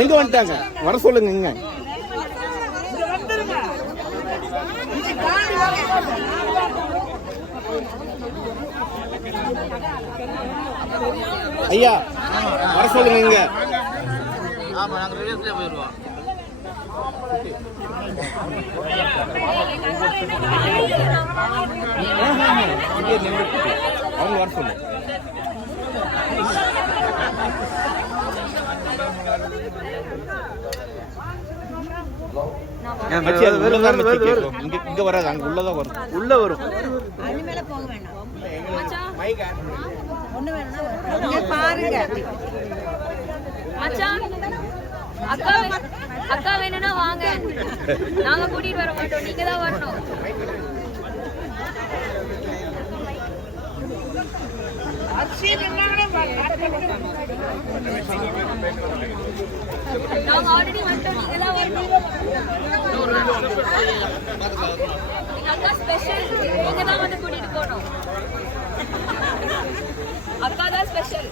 எங்க வந்துட்டாங்க? வர சொல்லுங்க. இங்க ஐயா வர சொல்லுங்க. இங்க ஆமா, நாங்க ரிலேஸ்ல போயிடுவோம். அவங்க வர சொல்லு. இங்க வராது, அங்க உள்ளதான் வரும். உள்ள வரும். அக்கா வேணும்னா வாங்க, நாங்க கூட்டிட்டு வர மாட்டோம், நீங்க தான் வரணும். நாங்க ஆல்ரெடி வந்துட்டோம், நீங்க தான் வரணும். எங்க அக்கா ஸ்பெஷல், நீங்க தான் வந்து கூட்டிட்டு போகணும். அக்கா தான் ஸ்பெஷல்.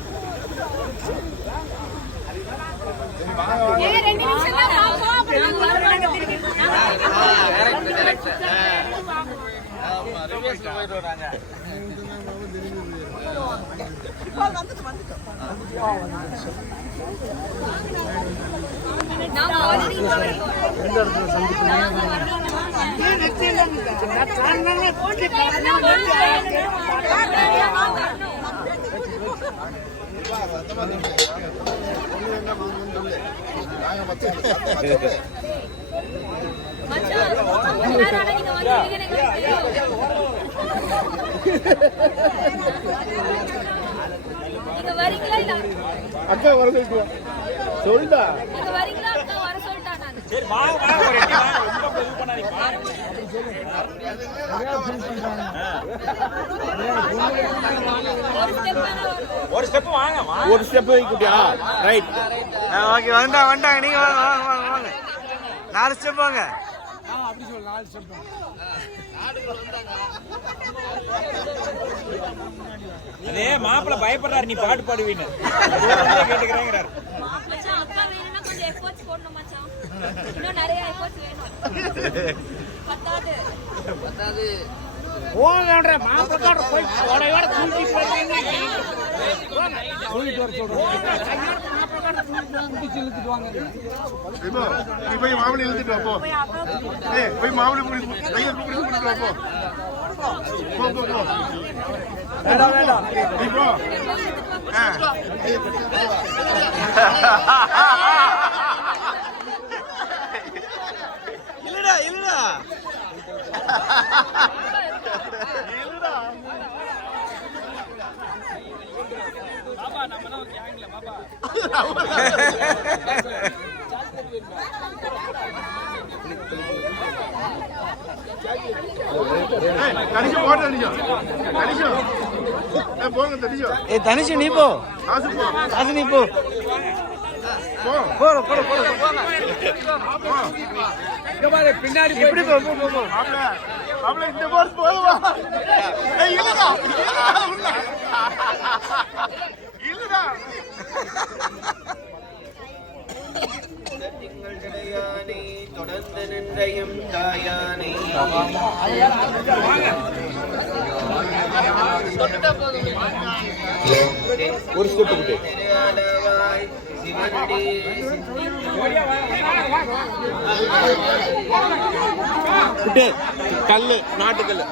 அக்கா வர சொல்லிட்டா. ஒரு ஸ்டெப் வாங்க, ஒரு ஸ்டெப் வைக்கிட்டியா? Right, okay. வந்துட்டாங்க. நீங்க வாங்க. 4 ஸ்டெப் வாங்க. அப்படி சொல்லு, 4 ஸ்டெப். அதே மாப்பிள்ள பயப்படுறாரு, நீ பாட்டு பாடுவீன்னு கேட்டுக்கிறாங்கிறாரு. இன்னும் நிறைய எஃபோர்ட்ஸ் வேணும். பத்தாது. ஓங்கன்ற மாப்பிள்ள போய் ஓடையோட தூக்கிட்டு வரீங்க. நீ போய் மாவுளி இழுத்துட்டு வா போ. போய் மாவுளி கூட்டிட்டு வா போ. வேண்டாம். நீ போ. இல்லடா. தனிஷு நீ போ. காசு நீ போ. பின்னாடி இப்படி போ. இந்த போர் போதுவா? இல்லடா. தொடர்ந்து நின்றையும் தாயானே. ஒரு ஸ்டெப் விட்டு கல்லு, நாட்டுக்கல்லு.